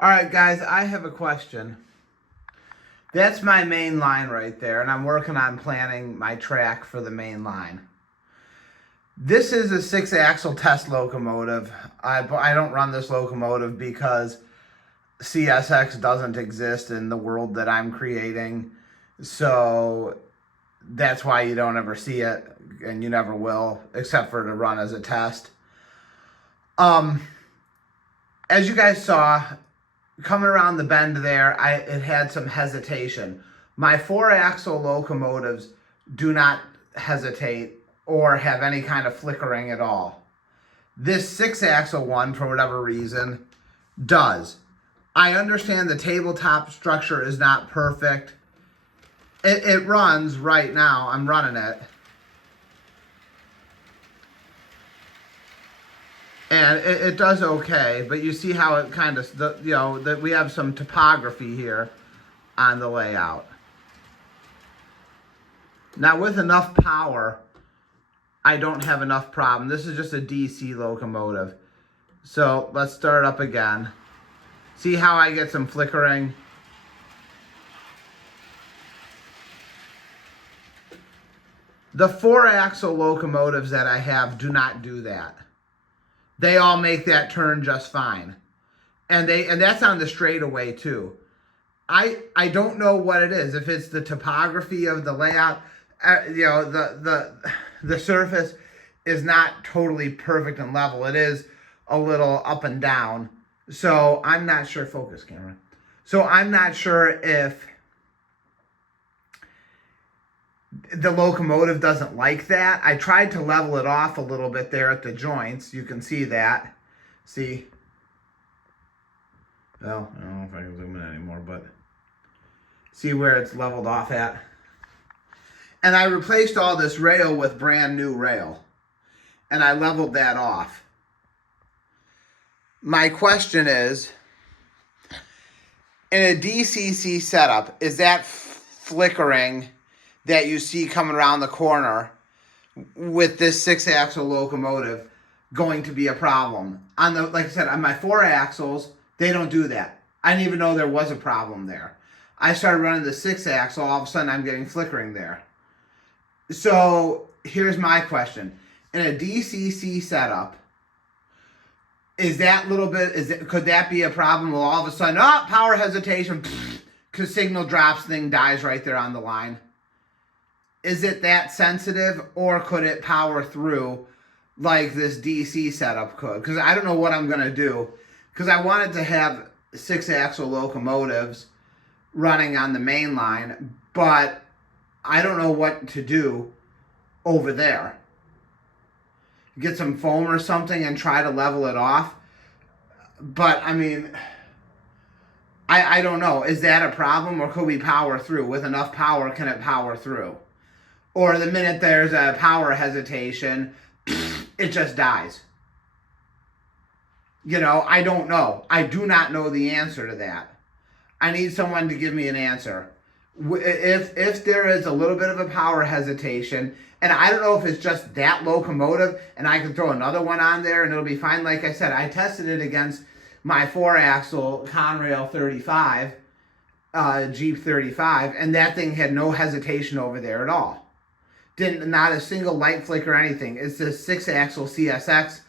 All right, guys, I have a question. That's my main line right there, and I'm working on planning my track for the main line. This is a 6-axle test locomotive. I don't run this locomotive because CSX doesn't exist in the world that I'm creating. So that's why you don't ever see it, and you never will, except for to run as a test. As you guys saw, coming around the bend there, it had some hesitation. My 4-axle locomotives do not hesitate or have any kind of flickering at all. This 6-axle one, for whatever reason, does. I understand the tabletop structure is not perfect. It runs right now. I'm running it. And it does okay, but you see how it kind of, that we have some topography here on the layout. Now with enough power, I don't have enough problem. This is just a DC locomotive. So let's start up again. See how I get some flickering? The 4-axle locomotives that I have do not do that. They all make that turn just fine. And that's on the straightaway too. I don't know what it is. If it's the topography of the layout, the surface is not totally perfect and level. It is a little up and down. So I'm not sure, focus camera. So I'm not sure if the locomotive doesn't like that. I tried to level it off a little bit there at the joints. You can see that. See? Well, I don't know if I can zoom in anymore, but see where it's leveled off at? And I replaced all this rail with brand new rail. And I leveled that off. My question is, in a DCC setup, is that flickering that you see coming around the corner with this 6-axle locomotive going to be a problem? Like I said, on my 4 axles, they don't do that. I didn't even know there was a problem there. I started running the 6-axle, all of a sudden I'm getting flickering there. So here's my question. In a DCC setup, could that be a problem? Well, all of a sudden, power hesitation, because signal drops, thing dies right there on the line. Is it that sensitive, or could it power through like this DC setup could? Because I don't know what I'm going to do, because I wanted to have 6-axle locomotives running on the main line, but I don't know what to do over there. Get some foam or something and try to level it off. But, I mean, I don't know. Is that a problem, or could we power through? With enough power, can it power through? Or the minute there's a power hesitation, it just dies. I don't know. I do not know the answer to that. I need someone to give me an answer. If there is a little bit of a power hesitation, and I don't know if it's just that locomotive, and I can throw another one on there and it'll be fine. Like I said, I tested it against my 4-axle Conrail 35, Jeep 35, and that thing had no hesitation over there at all. Not a single light flick or anything. It's this 6-axle CSX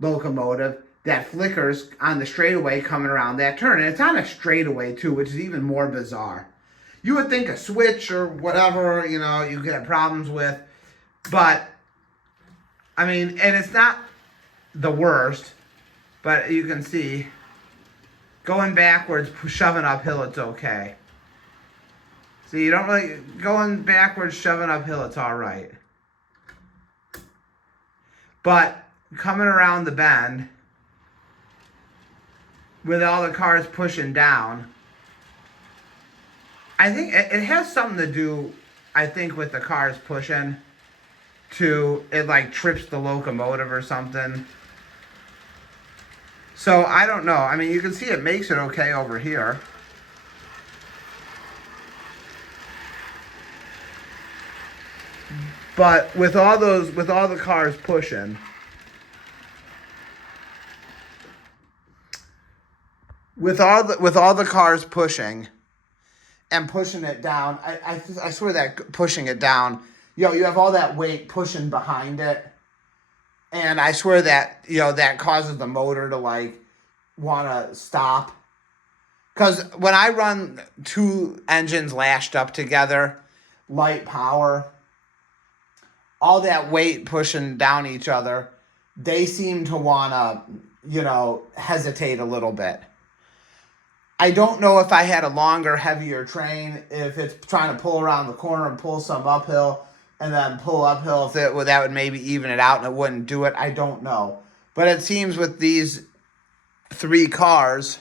locomotive that flickers on the straightaway coming around that turn. And it's on a straightaway too, which is even more bizarre. You would think a switch or whatever, you get problems with. But, I mean, and it's not the worst, but you can see going backwards, shoving uphill, it's okay. See, you don't really, going backwards, shoving uphill, it's all right. But coming around the bend, with all the cars pushing down, I think it has something to do, with the cars pushing it like trips the locomotive or something. So I don't know. I mean, you can see it makes it okay over here. But with all the cars pushing, with all the cars pushing and pushing it down, I swear that pushing it down, you have all that weight pushing behind it, and I swear that that causes the motor to like want to stop. Because when I run two engines lashed up together, light power, all that weight pushing down each other, they seem to want to, hesitate a little bit. I don't know if I had a longer, heavier train, if it's trying to pull around the corner and pull some uphill and then pull uphill, if that would maybe even it out and it wouldn't do it. I don't know. But it seems with these three cars,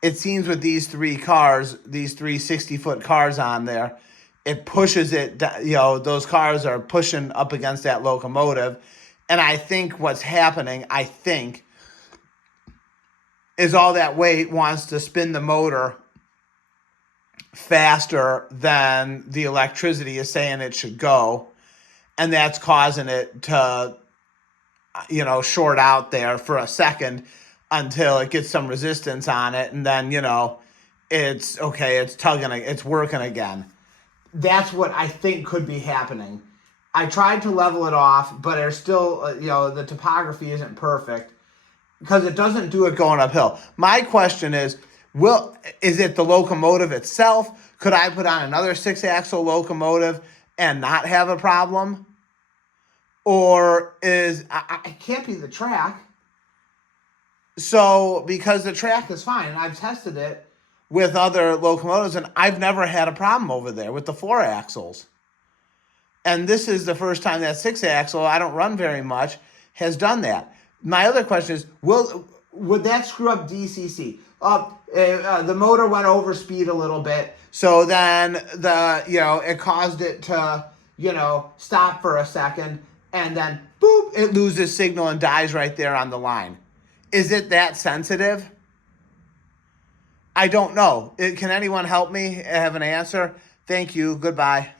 these three 60-foot cars on there, it pushes it, those cars are pushing up against that locomotive. And I think what's happening, is all that weight wants to spin the motor faster than the electricity is saying it should go. And that's causing it to, short out there for a second until it gets some resistance on it. And then, it's okay, it's tugging, it's working again. That's what I think could be happening. I tried to level it off, but there's still, the topography isn't perfect because it doesn't do it going uphill. My question is it the locomotive itself? Could I put on another 6-axle locomotive and not have a problem? Or it can't be the track. So, because the track is fine, and I've tested it with other locomotives, and I've never had a problem over there with the 4 axles. And this is the first time that 6-axle, I don't run very much, has done that. My other question is, would that screw up DCC? The motor went over speed a little bit, so then it caused it to, stop for a second, and then boop, it loses signal and dies right there on the line. Is it that sensitive? I don't know. Can anyone help me have an answer? Thank you. Goodbye.